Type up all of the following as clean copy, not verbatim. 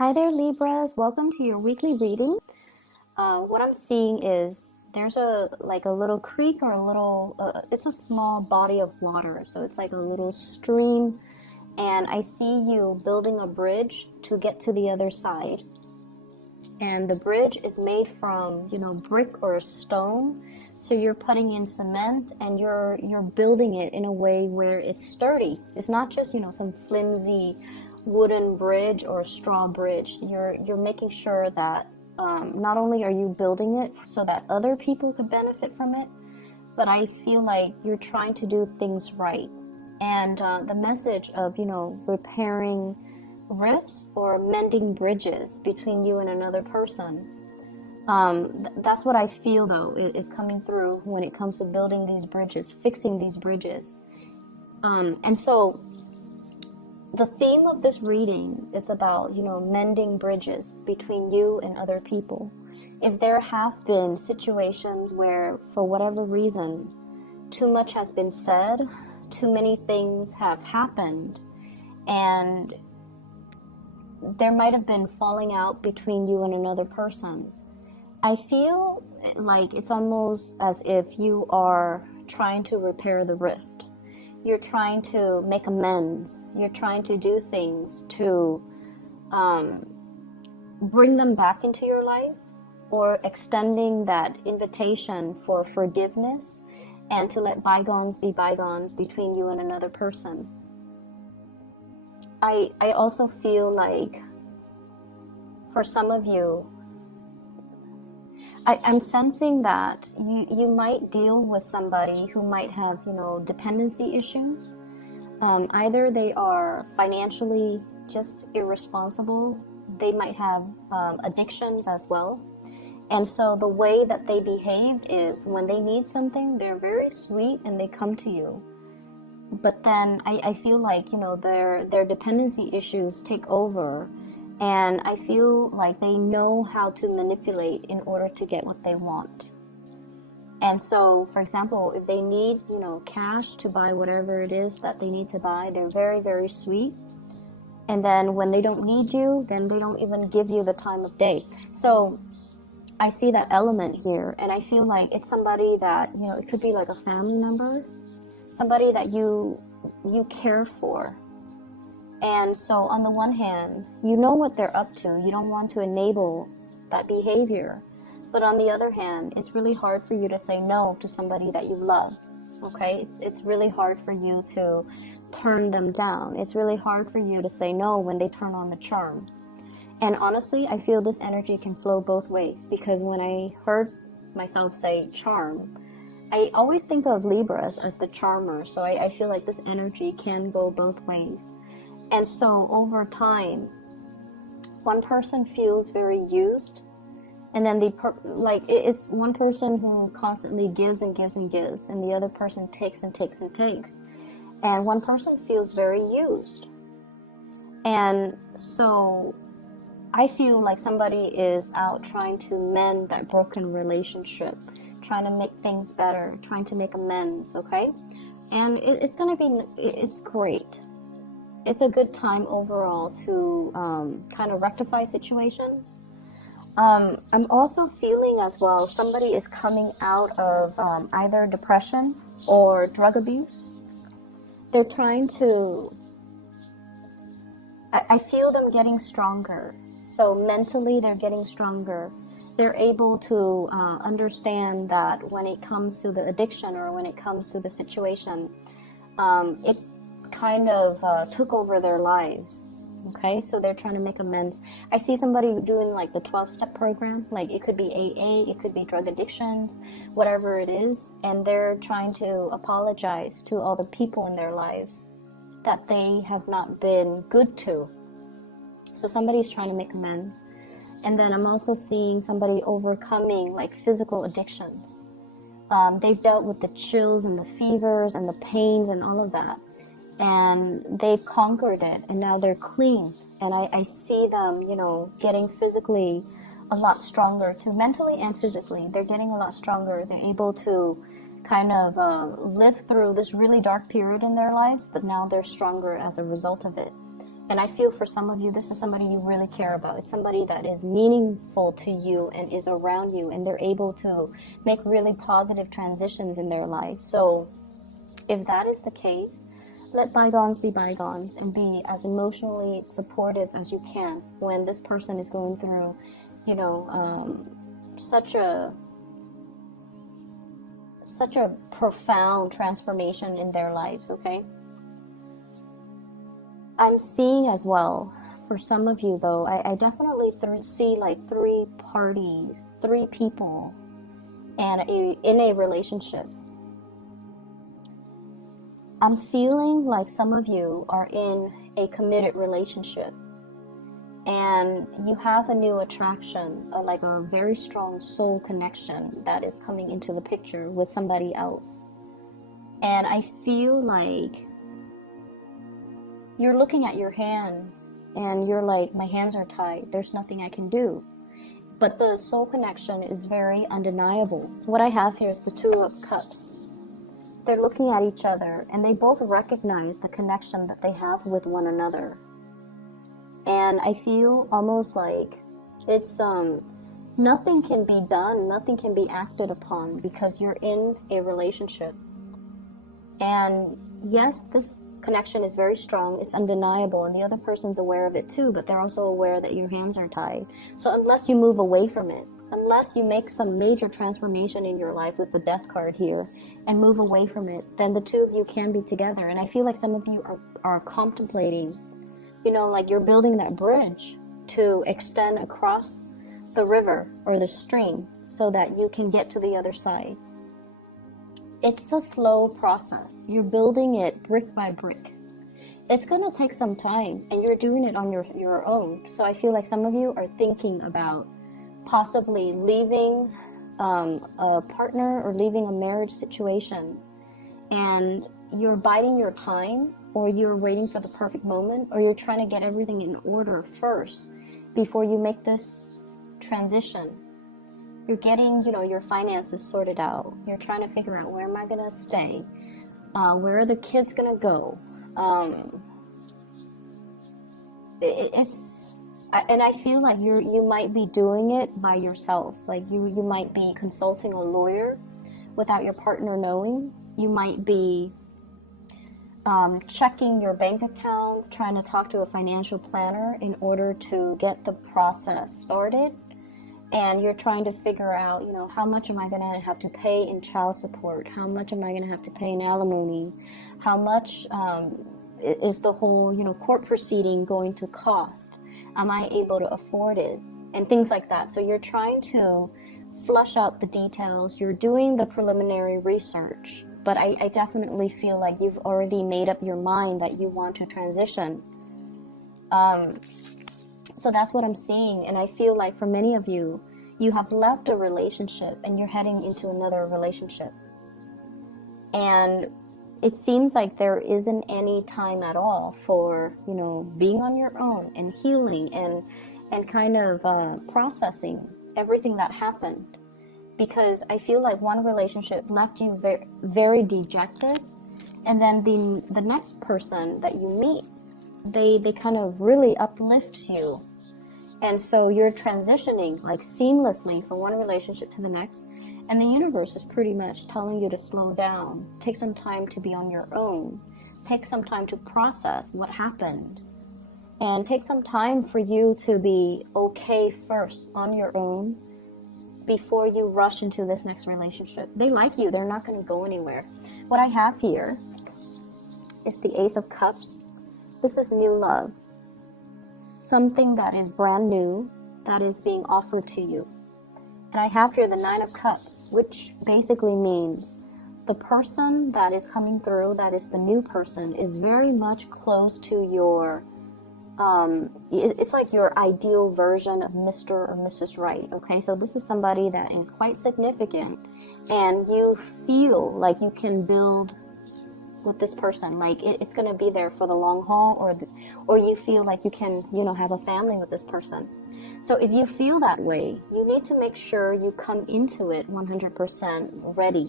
Hi there, Libras. Welcome to your weekly reading. What I'm seeing is there's a little creek or a little, it's a small body of water. So it's like a little stream. And I see you building a bridge to get to the other side. And the bridge is made from, brick or stone. So you're putting in cement and you're building it in a way where it's sturdy. It's not just, some flimsy wooden bridge or straw bridge. You're making sure that not only are you building it so that other people could benefit from it, but I feel like you're trying to do things right. And the message of, repairing rifts or mending bridges between you and another person. That's what I feel, though, is coming through when it comes to building these bridges, fixing these bridges. And so the theme of this reading is about, mending bridges between you and other people. If there have been situations where, for whatever reason, too much has been said, too many things have happened, and there might have been falling out between you and another person, I feel like it's almost as if you are trying to repair the rift. You're trying to make amends. You're trying to do things to bring them back into your life, or extending that invitation for forgiveness and to let bygones be bygones between you and another person. I also feel like for some of you, I'm sensing that you might deal with somebody who might have, dependency issues. Either they are financially just irresponsible. They might have addictions as well. And so the way that they behave is when they need something, they're very sweet and they come to you. But then I feel like, their dependency issues take over. And I feel like they know how to manipulate in order to get what they want. And so, for example, if they need, cash to buy whatever it is that they need to buy, they're very, very sweet. And then when they don't need you, then they don't even give you the time of day. So I see that element here, and I feel like it's somebody that, it could be like a family member, somebody that you care for. And so on the one hand, you know what they're up to. You don't want to enable that behavior. But on the other hand, it's really hard for you to say no to somebody that you love. Okay? It's really hard for you to turn them down. It's really hard for you to say no when they turn on the charm. And honestly, I feel this energy can flow both ways, because when I heard myself say charm, I always think of Libras as the charmer. So I feel like this energy can go both ways. And so over time, one person feels very used, and then it's one person who constantly gives and gives and gives, and the other person takes and takes and takes. And one person feels very used. And so I feel like somebody is out trying to mend that broken relationship, trying to make things better, trying to make amends, okay? And it's great. It's a good time overall to kind of rectify situations. I'm also feeling as well, somebody is coming out of either depression or drug abuse. They're trying to, I feel them getting stronger. So mentally they're getting stronger. They're able to understand that when it comes to the addiction or when it comes to the situation, it kind of took over their lives. Okay, so they're trying to make amends. I see somebody doing like the 12-step program, like it could be AA, it could be drug addictions, whatever it is, and they're trying to apologize to all the people in their lives that they have not been good to. So somebody's trying to make amends. And then I'm also seeing somebody overcoming like physical addictions. They've dealt with the chills and the fevers and the pains and all of that. And they've conquered it, and now they're clean. And I see them, getting physically a lot stronger too, mentally and physically. They're getting a lot stronger. They're able to kind of live through this really dark period in their lives, but now they're stronger as a result of it. And I feel for some of you, this is somebody you really care about. It's somebody that is meaningful to you and is around you, and they're able to make really positive transitions in their life. So if that is the case, let bygones be bygones and be as emotionally supportive as you can when this person is going through, such a profound transformation in their lives, okay? I'm seeing as well, for some of you though, I definitely see like three parties, three people, and in a relationship. I'm feeling like some of you are in a committed relationship, and you have a new attraction, like a very strong soul connection that is coming into the picture with somebody else. And I feel like you're looking at your hands and you're like, my hands are tied, there's nothing I can do. But the soul connection is very undeniable. What I have here is the Two of Cups. They're looking at each other and they both recognize the connection that they have with one another. And I feel almost like it's nothing can be done, nothing can be acted upon because you're in a relationship. And yes, this connection is very strong, it's undeniable, and the other person's aware of it too, but they're also aware that your hands are tied. So unless you move away from it, unless you make some major transformation in your life with the Death card here and move away from it, then the two of you can be together. And I feel like some of you are contemplating, like you're building that bridge to extend across the river or the stream so that you can get to the other side. It's a slow process. You're building it brick by brick. It's going to take some time, and you're doing it on your own. So I feel like some of you are thinking about possibly leaving a partner or leaving a marriage situation, and you're biding your time, or you're waiting for the perfect moment, or you're trying to get everything in order first before you make this transition. You're getting, your finances sorted out. You're trying to figure out, where am I going to stay? Where are the kids going to go? And I feel like you might be doing it by yourself. Like you might be consulting a lawyer without your partner knowing. You might be checking your bank account, trying to talk to a financial planner in order to get the process started. And you're trying to figure out, how much am I going to have to pay in child support? How much am I going to have to pay in alimony? How much is the whole, court proceeding going to cost? Am I able to afford it? And things like that. So you're trying to flush out the details. You're doing the preliminary research. But I definitely feel like you've already made up your mind that you want to transition. So that's what I'm seeing. And I feel like for many of you, you have left a relationship and you're heading into another relationship. And it seems like there isn't any time at all for, being on your own and healing and kind of processing everything that happened. Because I feel like one relationship left you very, very dejected. And then the next person that you meet, they kind of really uplift you. And so you're transitioning like seamlessly from one relationship to the next. And the universe is pretty much telling you to slow down. Take some time to be on your own. Take some time to process what happened. And take some time for you to be okay first on your own before you rush into this next relationship. They like you. They're not going to go anywhere. What I have here is the Ace of Cups. This is new love. Something that is brand new, that is being offered to you. And I have here the Nine of Cups, which basically means the person that is coming through, that is the new person, is very much close to your, it's like your ideal version of Mr. or Mrs. Right, okay? So this is somebody that is quite significant, and you feel like you can build with this person, like it's going to be there for the long haul, or you feel like you can, have a family with this person. So if you feel that way, you need to make sure you come into it 100% ready.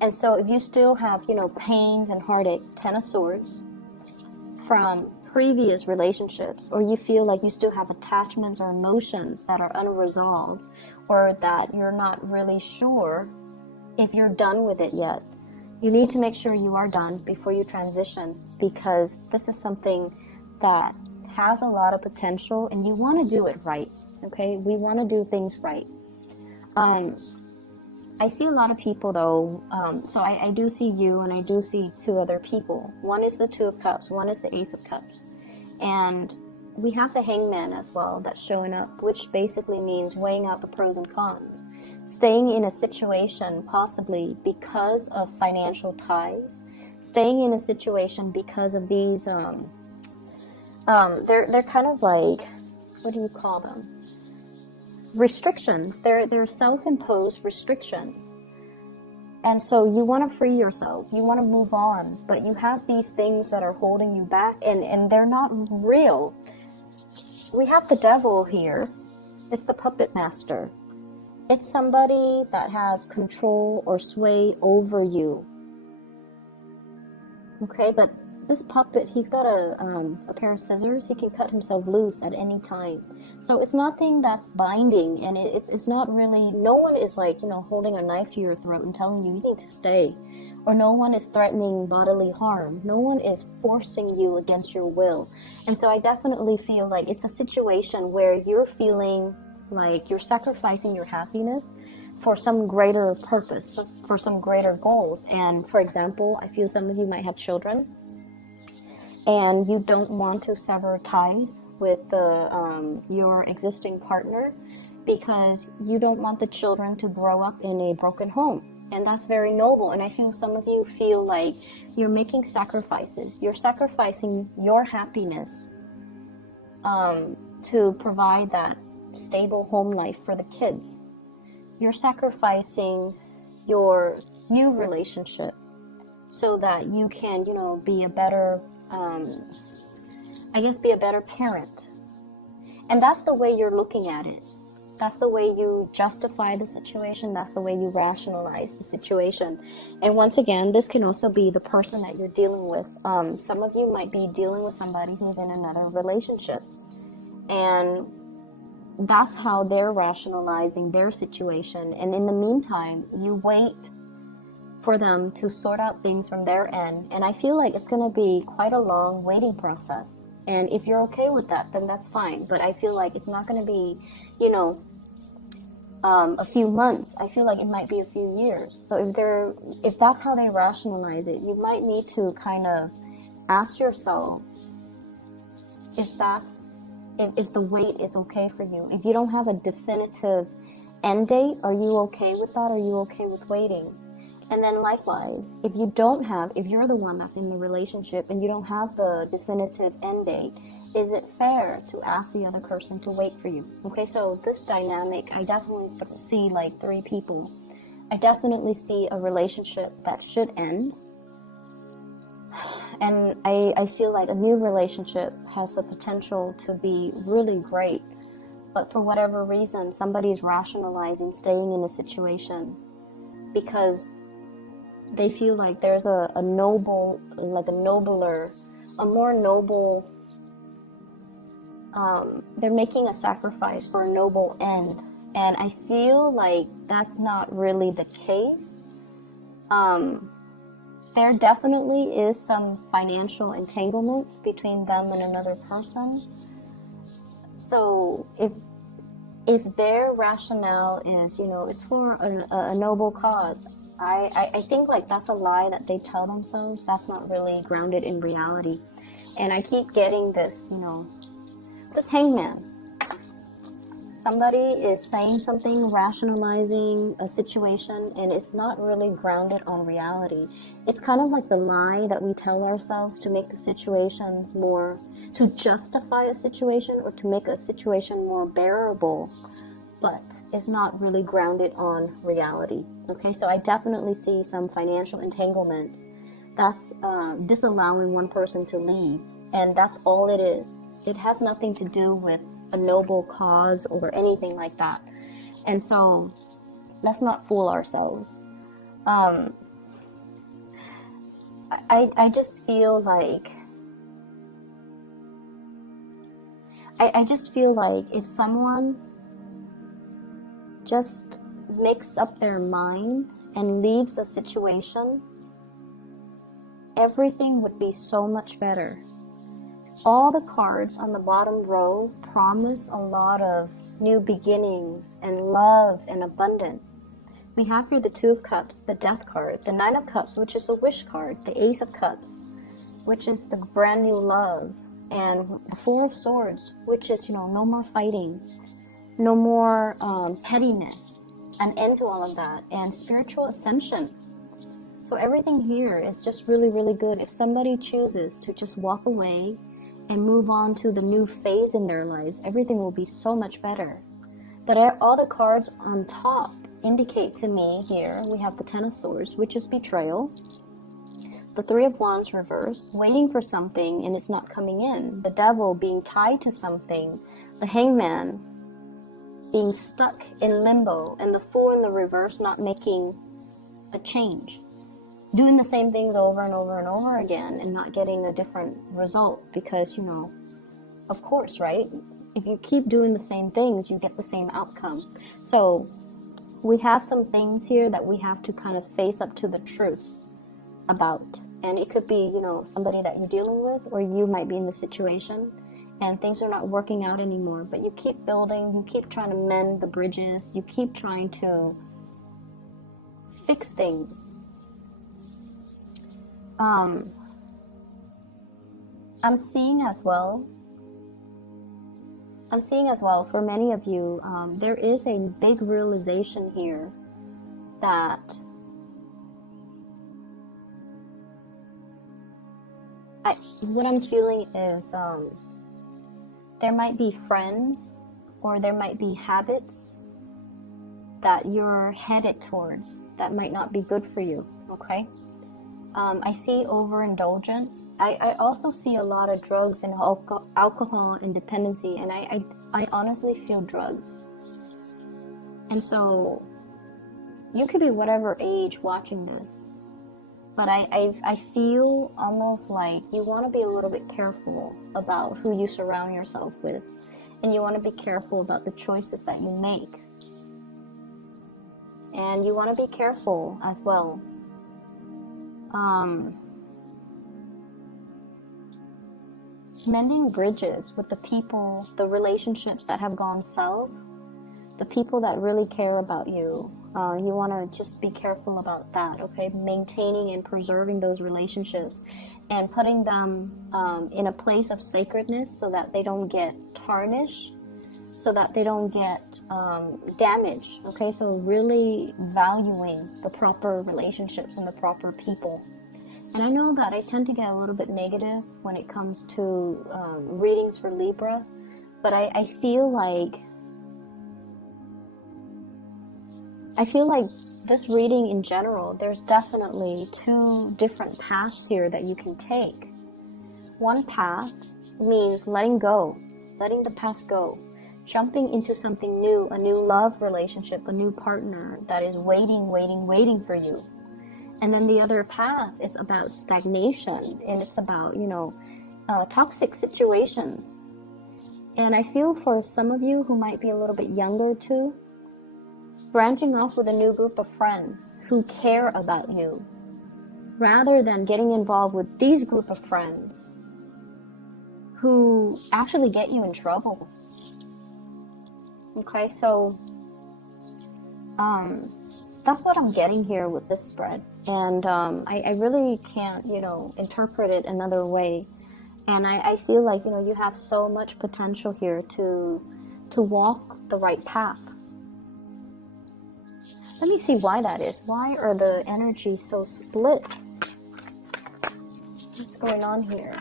And so if you still have, pains and heartache, Ten of Swords, from previous relationships, or you feel like you still have attachments or emotions that are unresolved, or that you're not really sure if you're done with it yet, you need to make sure you are done before you transition, because this is something that has a lot of potential and you want to do it right. Okay, we want to do things right. I see a lot of people though, so I do see you, and I do see two other people. One is the Two of Cups, one is the Ace of Cups. And we have the Hangman as well that's showing up, which basically means weighing out the pros and cons. Staying in a situation possibly because of financial ties. Staying in a situation because of these, they're kind of like, what do you call them? Restrictions. They're self-imposed restrictions. And so you want to free yourself, you want to move on, but you have these things that are holding you back, and they're not real. We have the Devil here. It's the puppet master. It's somebody that has control or sway over you. Okay, but this puppet, he's got a pair of scissors. He can cut himself loose at any time. So it's nothing that's binding, and it's not really, no one is like, holding a knife to your throat and telling you need to stay. Or no one is threatening bodily harm. No one is forcing you against your will. And so I definitely feel like it's a situation where you're feeling like you're sacrificing your happiness for some greater purpose, for some greater goals. And for example, I feel some of you might have children, and you don't want to sever ties with your existing partner because you don't want the children to grow up in a broken home. And that's very noble. And I feel some of you feel like you're making sacrifices. You're sacrificing your happiness to provide that stable home life for the kids. You're sacrificing your new relationship so that you can, be a better be a better parent. And that's the way you're looking at it. That's the way you justify the situation. That's the way you rationalize the situation. And once again, this can also be the person that you're dealing with. Some of you might be dealing with somebody who's in another relationship, and that's how they're rationalizing their situation. And in the meantime, you wait for them to sort out things from their end. And I feel like it's going to be quite a long waiting process. And if you're okay with that, then that's fine. But I feel like it's not going to be, a few months. I feel like it might be a few years. So if that's how they rationalize it, you might need to kind of ask yourself if the wait is okay for you. If you don't have a definitive end date, are you okay with that? Are you okay with waiting? And then likewise, if you're the one that's in the relationship and you don't have the definitive end date, is it fair to ask the other person to wait for you? Okay, so this dynamic, I definitely see like three people. I definitely see a relationship that should end. And I feel like a new relationship has the potential to be really great. But for whatever reason, somebody's rationalizing staying in a situation because they feel like there's a more noble, they're making a sacrifice for a noble end. And I feel like that's not really the case. There definitely is some financial entanglements between them and another person. So if their rationale is, it's for a noble cause, I think like that's a lie that they tell themselves. That's not really grounded in reality. And I keep getting this, this Hangman. Somebody is saying something, rationalizing a situation, and it's not really grounded on reality. It's kind of like the lie that we tell ourselves to make the situations to justify a situation or to make a situation more bearable, but it's not really grounded on reality. Okay, so I definitely see some financial entanglements. That's disallowing one person to leave, and that's all it is. It has nothing to do with a noble cause or anything like that. And so let's not fool ourselves. I just feel like I just feel like if someone just makes up their mind and leaves a situation, everything would be so much better. All the cards on the bottom row promise a lot of new beginnings and love and abundance. We have here the Two of Cups, the Death card, the Nine of Cups, which is a wish card, the Ace of Cups, which is the brand new love, and the Four of Swords, which is, no more fighting, no more pettiness, an end to all of that, and spiritual ascension. So everything here is just really, really good. If somebody chooses to just walk away and move on to the new phase in their lives, everything will be so much better. But all the cards on top indicate to me here, we have the Ten of Swords, which is betrayal, the Three of Wands reverse, waiting for something and it's not coming in, the Devil being tied to something, the Hangman being stuck in limbo, and the Fool in the reverse not making a change, doing the same things over and over and over again and not getting a different result, because of course, right, if you keep doing the same things, you get the same outcome. So we have some things here that we have to kind of face up to the truth about, and it could be somebody that you're dealing with, or you might be in the situation and things are not working out anymore, but you keep building, you keep trying to mend the bridges, you keep trying to fix things. I'm seeing as well for many of you, there is a big realization here that what I'm feeling is there might be friends or there might be habits that you're headed towards that might not be good for you, okay? I see overindulgence. I also see a lot of drugs and alcohol and dependency, and I honestly feel drugs. And so you could be whatever age watching this, but I feel almost like you want to be a little bit careful about who you surround yourself with, and you want to be careful about the choices that you make, and you want to be careful as well. Mending bridges with the people, the relationships that have gone south, the people that really care about you. You want to just be careful about that, okay? Maintaining and preserving those relationships and putting them in a place of sacredness so that they don't get tarnished, so that they don't get damaged, okay? So really valuing the proper relationships and the proper people. And I know that I tend to get a little bit negative when it comes to readings for Libra, but I feel like this reading in general, there's definitely two different paths here that you can take. One path means letting go, letting the past go, jumping into something new, a new love relationship, a new partner that is waiting for you. And then the other path is about stagnation, and it's about, toxic situations. And I feel for some of you who might be a little bit younger too, branching off with a new group of friends who care about you, rather than getting involved with these group of friends who actually get you in trouble. Okay, so that's what I'm getting here with this spread, and I really can't interpret it another way. And I feel like you have so much potential here to walk the right path. Let me see why that is. Why are the energies so split? What's going on here?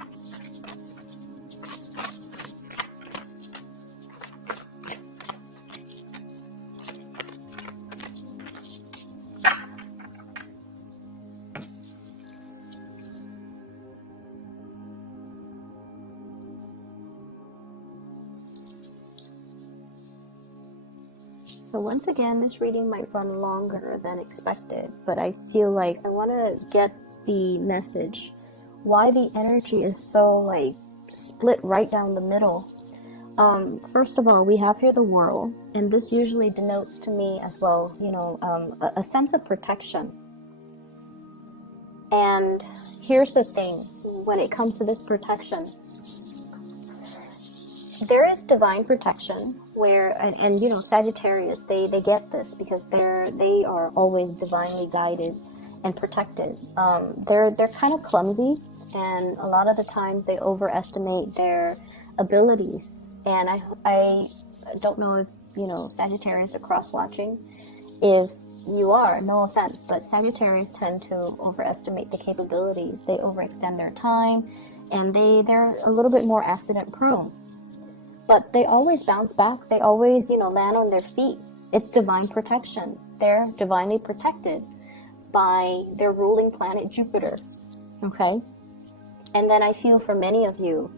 So once again, this reading might run longer than expected, but I feel like I want to get the message why the energy is so split right down the middle. First of all, we have here the world, and this usually denotes to me as well, a sense of protection. And here's the thing, when it comes to this protection, there is divine protection where, and Sagittarius, they get this because they are always divinely guided and protected. They're kind of clumsy, and a lot of the times they overestimate their abilities. And I don't know if Sagittarius are cross watching. If you are, no offense, but Sagittarius tend to overestimate the capabilities. They overextend their time, and they're a little bit more accident prone. But they always bounce back. They always, land on their feet. It's divine protection. They're divinely protected by their ruling planet Jupiter. Okay? And then I feel for many of you,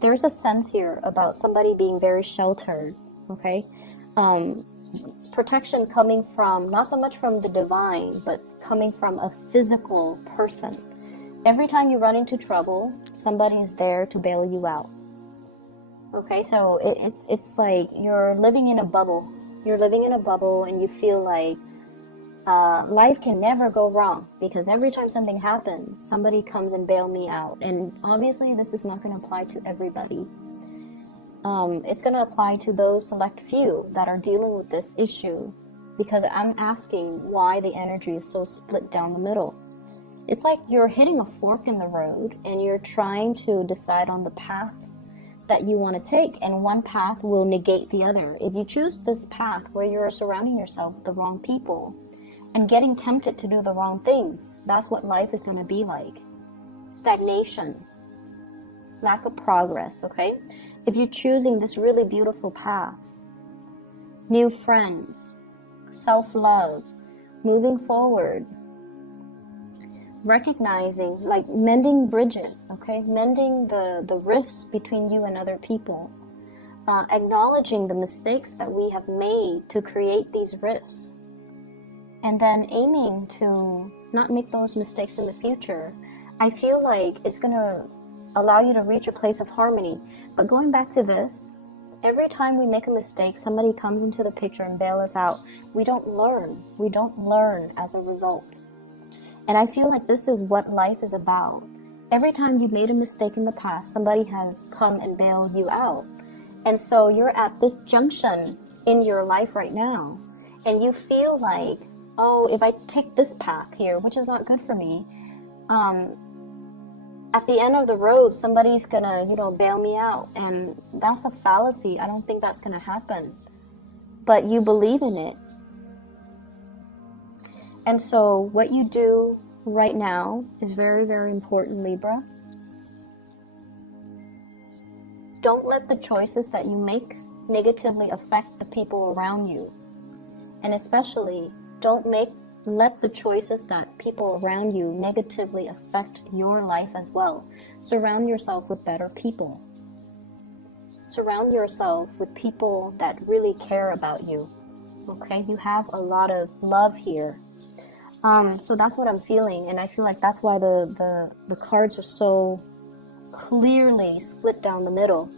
there's a sense here about somebody being very sheltered. Okay? Protection coming from, not so much from the divine, but coming from a physical person. Every time you run into trouble, somebody's there to bail you out. Okay, so it's like you're living in a bubble. You're living in a bubble, and you feel like life can never go wrong, because every time something happens, somebody comes and bail me out. And obviously, this is not going to apply to everybody. It's going to apply to those select few that are dealing with this issue, because I'm asking why the energy is so split down the middle. It's like you're hitting a fork in the road, and you're trying to decide on the path that you want to take, and one path will negate the other. If you choose this path where you're surrounding yourself with the wrong people and getting tempted to do the wrong things, that's what life is going to be like. Stagnation, lack of progress, okay? If you're choosing this really beautiful path, new friends, self-love, moving forward, recognizing, like mending bridges, okay? Mending the rifts between you and other people. Acknowledging the mistakes that we have made to create these rifts. And then aiming to not make those mistakes in the future. I feel like it's going to allow you to reach a place of harmony. But going back to this, every time we make a mistake, somebody comes into the picture and bail us out. We don't learn. We don't learn as a result. And I feel like this is what life is about. Every time you've made a mistake in the past, somebody has come and bailed you out. And so you're at this junction in your life right now, and you feel like, oh, if I take this path here, which is not good for me, at the end of the road, somebody's gonna, bail me out. And that's a fallacy. I don't think that's gonna happen. But you believe in it. And so what you do right now is very, very important, Libra. Don't let the choices that you make negatively affect the people around you. And especially, don't let the choices that people around you negatively affect your life as well. Surround yourself with better people. Surround yourself with people that really care about you. Okay? You have a lot of love here. So that's what I'm feeling, and I feel like that's why the cards are so clearly split down the middle.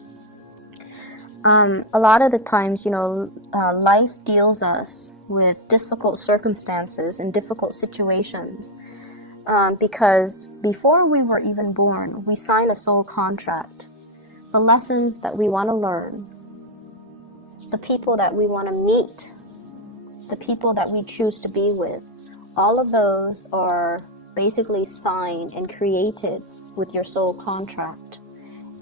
A lot of the times, life deals us with difficult circumstances and difficult situations, because before we were even born, we sign a soul contract. The lessons that we want to learn, the people that we want to meet, the people that we choose to be with, all of those are basically signed and created with your soul contract.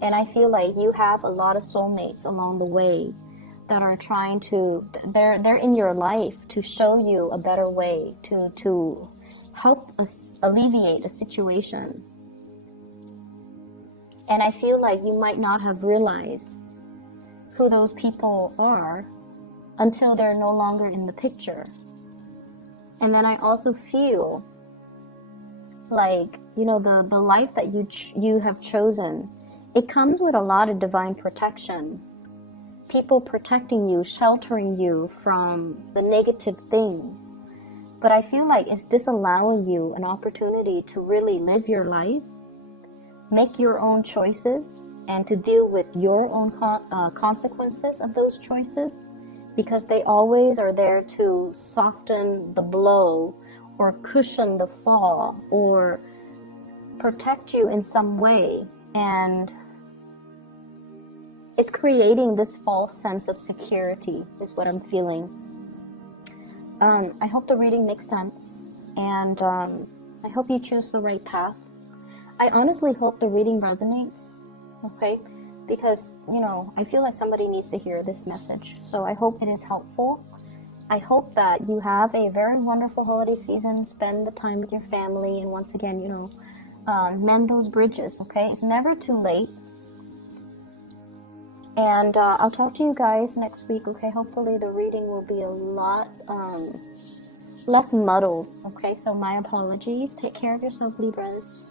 And I feel like you have a lot of soulmates along the way that are trying to, they're in your life to show you a better way, to help us alleviate a situation. And I feel like you might not have realized who those people are until they're no longer in the picture. And then I also feel like, the life that you have chosen, it comes with a lot of divine protection. People protecting you, sheltering you from the negative things. But I feel like it's disallowing you an opportunity to really live your life, make your own choices, and to deal with your own consequences of those choices, because they always are there to soften the blow or cushion the fall or protect you in some way. And it's creating this false sense of security is what I'm feeling. I hope the reading makes sense, and I hope you choose the right path. I honestly hope the reading resonates, okay? Because, you know, I feel like somebody needs to hear this message. So I hope it is helpful. I hope that you have a very wonderful holiday season. Spend the time with your family, and once again, you know, mend those bridges, okay? It's never too late. And I'll talk to you guys next week, okay? Hopefully the reading will be a lot less muddled, okay? So my apologies. Take care of yourself, Libras.